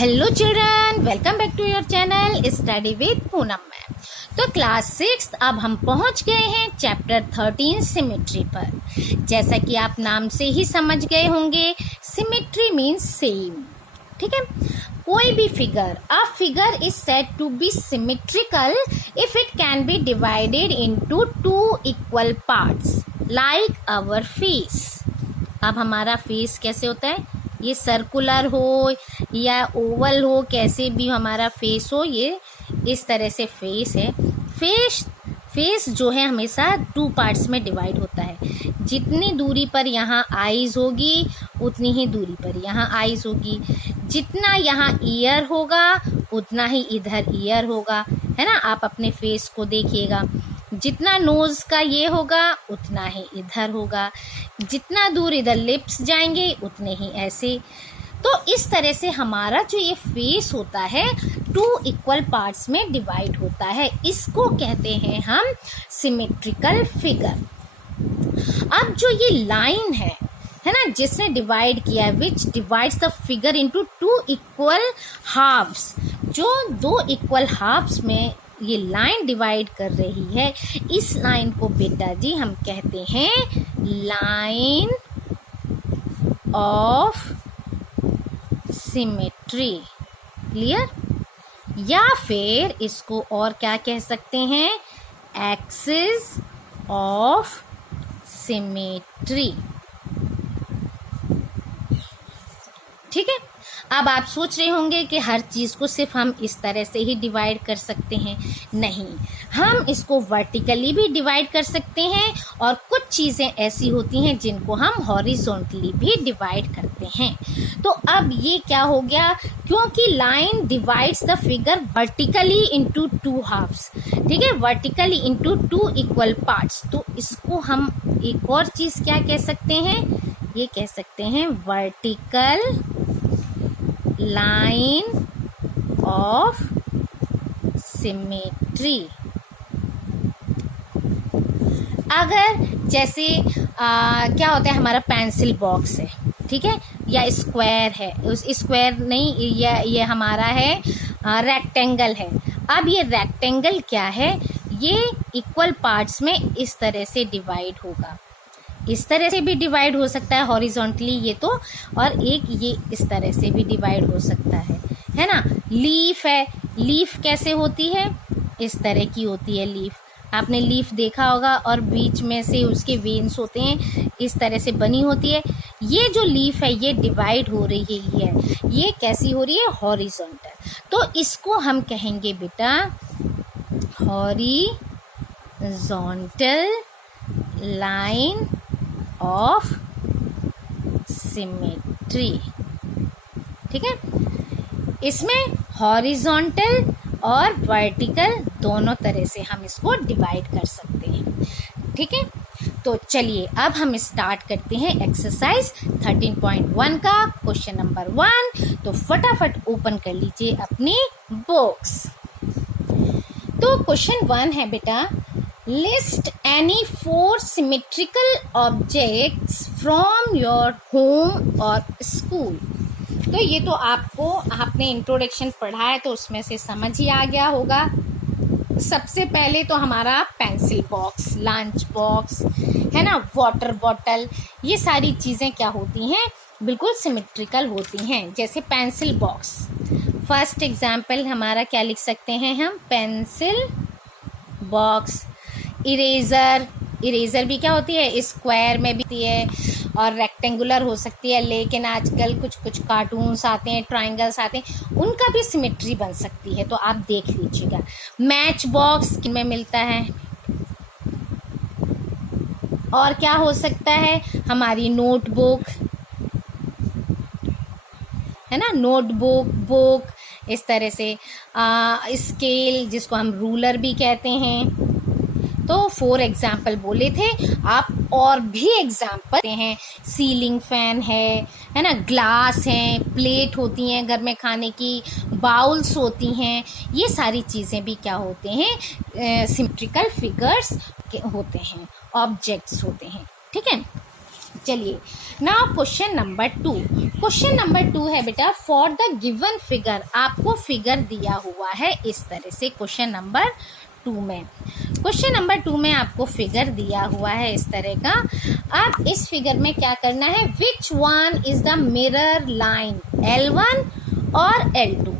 Hello children, welcome back to your channel study with Poonam ma'am. तो class 6 अब हम पहुंच गए हैं चैप्टर 13 सिमेट्री पर। जैसा कि आप नाम से ही समझ गए होंगे, सिमेट्री मीन्स सेम। ठीक है, कोई भी figure, a figure is said to be symmetrical if it can be divided into two equal parts like our face. अब हमारा फेस कैसे होता है, ये सर्कुलर हो या ओवल हो, कैसे भी हमारा फेस हो, ये इस तरह से फेस है। फेस जो है हमेशा टू पार्ट्स में डिवाइड होता है। जितनी दूरी पर यहाँ आईज होगी उतनी ही दूरी पर यहाँ आईज होगी, जितना यहाँ ईयर होगा उतना ही इधर ईयर होगा, है ना। आप अपने फेस को देखिएगा, जितना नोज का ये होगा उतना ही इधर होगा, जितना दूर इधर लिप्स जाएंगे उतने ही ऐसे। तो इस तरह से हमारा जो ये फेस होता है टू इक्वल पार्ट्स में डिवाइड होता है। इसको कहते हैं हम सिमेट्रिकल फिगर। अब जो ये लाइन है ना, जिसने डिवाइड किया है, which divides the figure into two equal halves, जो दो इक्वल हाफ्स में ये लाइन डिवाइड कर रही है, इस लाइन को बेटा जी हम कहते हैं लाइन ऑफ सिमेट्री। क्लियर? या फिर इसको और क्या कह सकते हैं, एक्सिस ऑफ सिमेट्री। ठीक है। अब आप सोच रहे होंगे कि हर चीज़ को सिर्फ हम इस तरह से ही डिवाइड कर सकते हैं। नहीं, हम इसको वर्टिकली भी डिवाइड कर सकते हैं और कुछ चीज़ें ऐसी होती हैं जिनको हम हॉरिजॉन्टली भी डिवाइड करते हैं। तो अब ये क्या हो गया, क्योंकि line divides the figure vertically into two halves, ठीक है, vertically into two equal parts, तो इसको हम एक और चीज़ क्या कह सकते हैं, ये कह सकते हैं वर्टिकल लाइन ऑफ सिमेट्री। अगर जैसे क्या होता है, हमारा पेंसिल बॉक्स है, ठीक है, या स्क्वायर है, उस स्क्वायर नहीं, ये हमारा है रेक्टेंगल है। अब ये रेक्टेंगल क्या है, ये इक्वल पार्ट्स में इस तरह से डिवाइड होगा, इस तरह से भी डिवाइड हो सकता है हॉरिजॉन्टली ये तो, और एक ये इस तरह से भी डिवाइड हो सकता है ना। लीफ है, लीफ कैसे होती है, इस तरह की होती है लीफ। आपने लीफ देखा होगा और बीच में से उसके वेन्स होते हैं, इस तरह से बनी होती है। ये जो लीफ है ये डिवाइड हो रही है, ये कैसी हो रही है, हॉरिजॉन्टल। तो इसको हम कहेंगे बेटा हॉरिजॉन्टल लाइन ऑफ सिमेट्री। ठीक है, इसमें हॉरिजॉन्टल और वर्टिकल दोनों तरह से हम इसको डिवाइड कर सकते हैं। ठीक है, तो चलिए अब हम स्टार्ट करते हैं एक्सरसाइज 13.1 का क्वेश्चन नंबर 1। तो फटाफट ओपन कर लीजिए अपनी बुक्स। तो क्वेश्चन 1 है बेटा, list any 4 symmetrical objects from your home और स्कूल। तो ये तो आपने इंट्रोडक्शन पढ़ा है तो उसमें से समझ ही आ गया होगा। सबसे पहले तो हमारा पेंसिल बॉक्स, लंच बॉक्स है ना, वाटर बॉटल, ये सारी चीज़ें क्या होती हैं, बिल्कुल सिमेट्रिकल होती हैं। जैसे पेंसिल बॉक्स, फर्स्ट एग्जाम्पल हमारा क्या लिख सकते हैं हम, पेंसिल बॉक्स। इरेज़र भी क्या होती है, स्क्वायर में भी होती है और रेक्टेंगुलर हो सकती है, लेकिन आजकल कुछ कार्टून्स आते हैं, ट्रायंगल्स आते हैं, उनका भी सिमेट्री बन सकती है, तो आप देख लीजिएगा। मैच बॉक्स में मिलता है। और क्या हो सकता है, हमारी नोटबुक है ना, नोटबुक, बुक, इस तरह से स्केल जिसको हम रूलर भी कहते हैं। तो 4 एग्जाम्पल बोले थे, आप और भी एग्जाम्पल हैं, सीलिंग फैन है ना, ग्लास हैं, प्लेट होती हैं घर में खाने की, बाउल्स होती हैं, ये सारी चीज़ें भी क्या होते हैं, सिमेट्रिकल फिगर्स होते हैं, ऑब्जेक्ट्स होते हैं। ठीक है, चलिए now question number 2। Question number 2 है बेटा, फॉर द गिवन फिगर, आपको फिगर दिया हुआ है इस तरह से। क्वेश्चन नंबर 2 में आपको फिगर दिया हुआ है इस तरह का। अब इस फिगर में क्या करना है, which one is the mirror line, L1 और L2।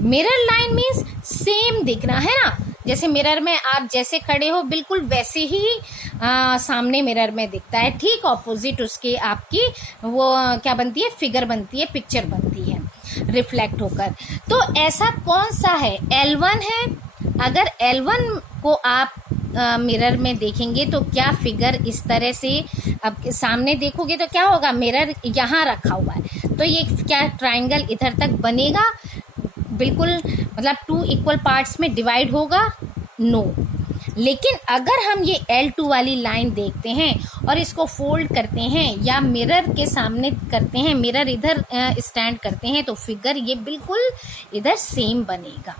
Mirror line means same दिखना है ना, जैसे मिरर में आप जैसे खड़े हो बिल्कुल वैसे ही सामने मिरर में दिखता है, ठीक ऑपोजिट उसके आपकी वो क्या बनती है, फिगर बनती है, पिक्चर बनती है रिफ्लेक्ट होकर। तो ऐसा कौन सा है, L1 है। अगर L1 को आप मिरर में देखेंगे तो क्या फिगर इस तरह से, अब सामने देखोगे तो क्या होगा, मिरर यहाँ रखा हुआ है तो ये क्या ट्रायंगल इधर तक बनेगा, बिल्कुल मतलब 2 इक्वल पार्ट्स में डिवाइड होगा, नो। लेकिन अगर हम ये L2 वाली लाइन देखते हैं और इसको फोल्ड करते हैं या मिरर के सामने करते हैं, मिरर इधर स्टैंड करते हैं तो फिगर ये बिल्कुल इधर सेम बनेगा,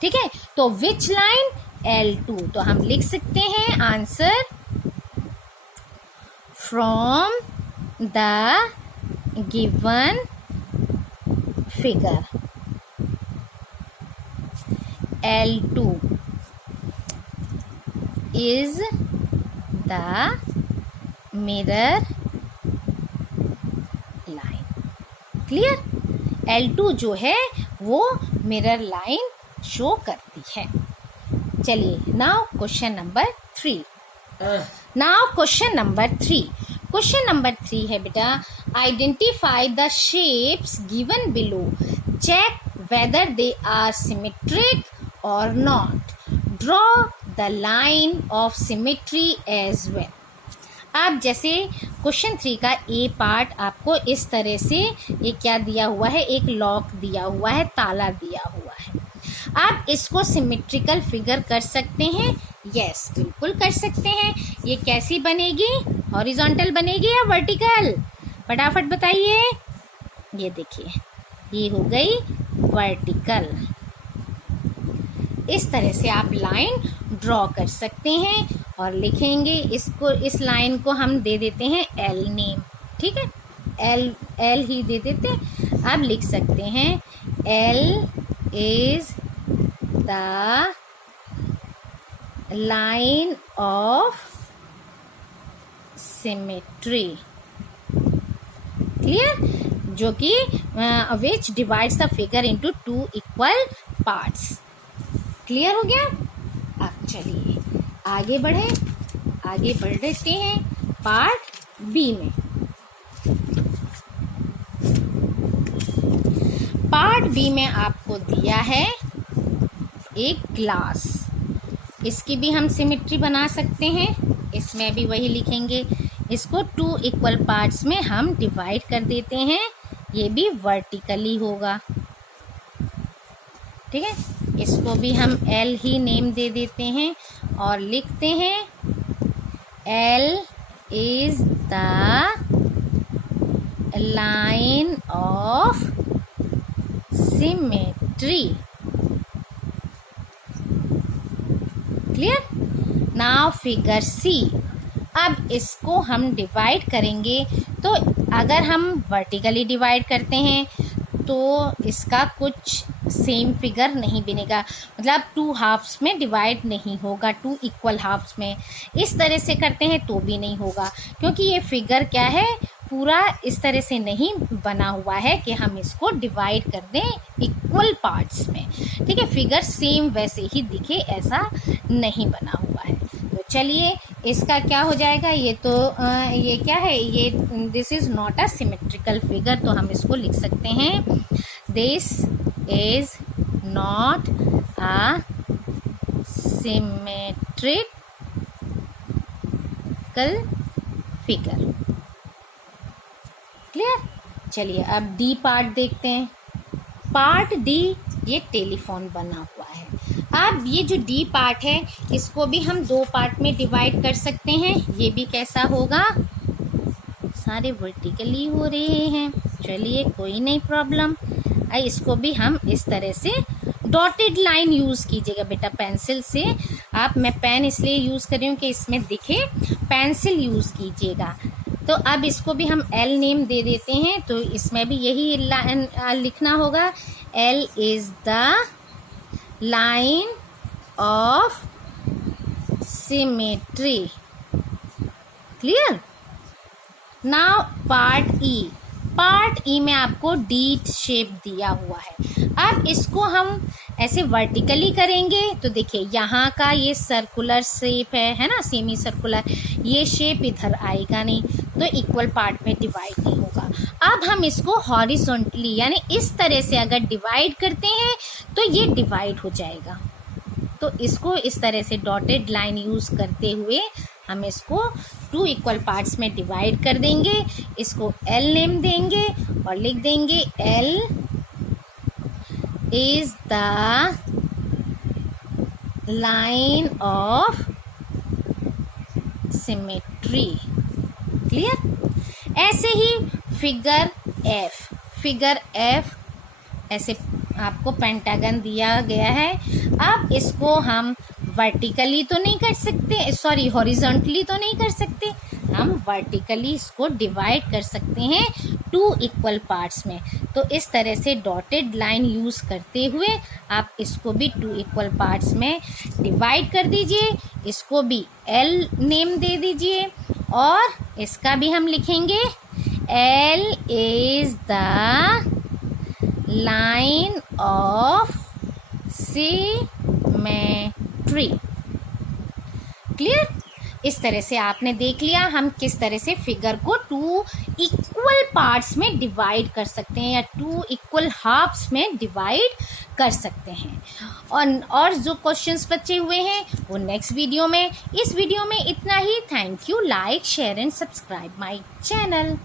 ठीक है। तो विच लाइन, L2। तो हम लिख सकते हैं answer, from the given figure L2 is the mirror line। Clear, L2 जो है वो मिरर लाइन शो करती है। चलिए now question number 3। Question number 3 है बेटा, identify the shapes given below, check whether they are symmetric or not, draw the line of symmetry as well। अब जैसे क्वेश्चन 3 का ए पार्ट आपको इस तरह से ये क्या दिया हुआ है, एक लॉक दिया हुआ है, ताला दिया हुआ है। आप इसको सिमेट्रिकल फिगर कर सकते हैं, यस बिल्कुल कर सकते हैं। ये कैसी बनेगी, हॉरिजॉन्टल बनेगी या वर्टिकल, फटाफट बताइए। ये देखिए ये हो गई वर्टिकल। इस तरह से आप लाइन ड्रॉ कर सकते हैं और लिखेंगे इसको, इस लाइन को हम दे देते हैं L नेम, ठीक है, L ही दे देते हैं। आप लिख सकते हैं L is the line of symmetry, clear, जो कि विच divides the figure into 2 equal parts. Clear हो गया। अब चलिए आगे बढ़ते हैं पार्ट बी में। पार्ट बी में आपको दिया है एक ग्लास, इसकी भी हम सिमेट्री बना सकते हैं, इसमें भी वही लिखेंगे, इसको 2 इक्वल पार्ट्स में हम डिवाइड कर देते हैं, ये भी वर्टिकली होगा, ठीक है। इसको भी हम L ही नेम दे देते हैं और लिखते हैं L is the line of symmetry. Clear. Now figure C. अब इसको हम डिवाइड करेंगे, तो अगर हम वर्टिकली डिवाइड करते हैं तो इसका कुछ सेम फिगर नहीं बनेगा, मतलब 2 हाफ्स में डिवाइड नहीं होगा, 2 इक्वल हाफ्स में। इस तरह से करते हैं तो भी नहीं होगा, क्योंकि ये फिगर क्या है, पूरा इस तरह से नहीं बना हुआ है कि हम इसको डिवाइड कर दें इक्वल पार्ट्स में, ठीक है। फिगर सेम वैसे ही दिखे ऐसा नहीं बना हुआ है। तो चलिए इसका क्या हो जाएगा, ये तो ये क्या है, ये this is not a symmetrical figure, तो हम इसको लिख सकते हैं this is not a symmetrical figure. Clear. चलिए अब डी पार्ट देखते हैं। पार्ट डी, ये टेलीफोन बना हुआ है। अब ये जो डी पार्ट है इसको भी हम 2 पार्ट में डिवाइड कर सकते हैं, ये भी कैसा होगा, सारे वर्टिकली हो रहे हैं, चलिए कोई नहीं प्रॉब्लम। इसको भी हम इस तरह से डॉटेड लाइन यूज़ कीजिएगा बेटा पेंसिल से। आप, मैं पेन इसलिए यूज़ कर रही हूँ कि इसमें दिखे, पेंसिल यूज़ कीजिएगा। तो अब इसको भी हम L नेम दे देते हैं, तो इसमें भी यही लिखना होगा, L is the line of symmetry. Clear? Now part E में आपको डी शेप दिया हुआ है। अब इसको हम ऐसे वर्टिकली करेंगे तो देखिए यहाँ का ये सर्कुलर शेप है ना, सेमी सर्कुलर, ये शेप इधर आएगा नहीं, तो इक्वल पार्ट में डिवाइड नहीं होगा। अब हम इसको हॉरिजॉन्टली यानी इस तरह से अगर डिवाइड करते हैं तो ये डिवाइड हो जाएगा। तो इसको इस तरह से डॉटेड लाइन यूज़ करते हुए हम इसको 2 इक्वल पार्ट्स में डिवाइड कर देंगे। इसको L नेम देंगे और लिख देंगे L is the line of symmetry. Clear? ऐसे ही फिगर F ऐसे आपको पेंटागन दिया गया है। अब इसको हम वर्टिकली तो नहीं कर सकते, सॉरी हॉरिजॉन्टली तो नहीं कर सकते, हम वर्टिकली इसको डिवाइड कर सकते हैं 2 इक्वल पार्ट्स में। तो इस तरह से डॉटेड लाइन यूज़ करते हुए आप इसको भी 2 इक्वल पार्ट्स में डिवाइड कर दीजिए। इसको भी L नेम दे दीजिए और इसका भी हम लिखेंगे L is the line of symmetry. Clear? इस तरह से आपने देख लिया हम किस तरह से फिगर को 2 इक्वल पार्ट्स में डिवाइड कर सकते हैं या 2 इक्वल हाफ्स में डिवाइड कर सकते हैं। और जो क्वेश्चंस बचे हुए हैं वो नेक्स्ट वीडियो में। इस वीडियो में इतना ही। Thank you. Like, share and subscribe my channel.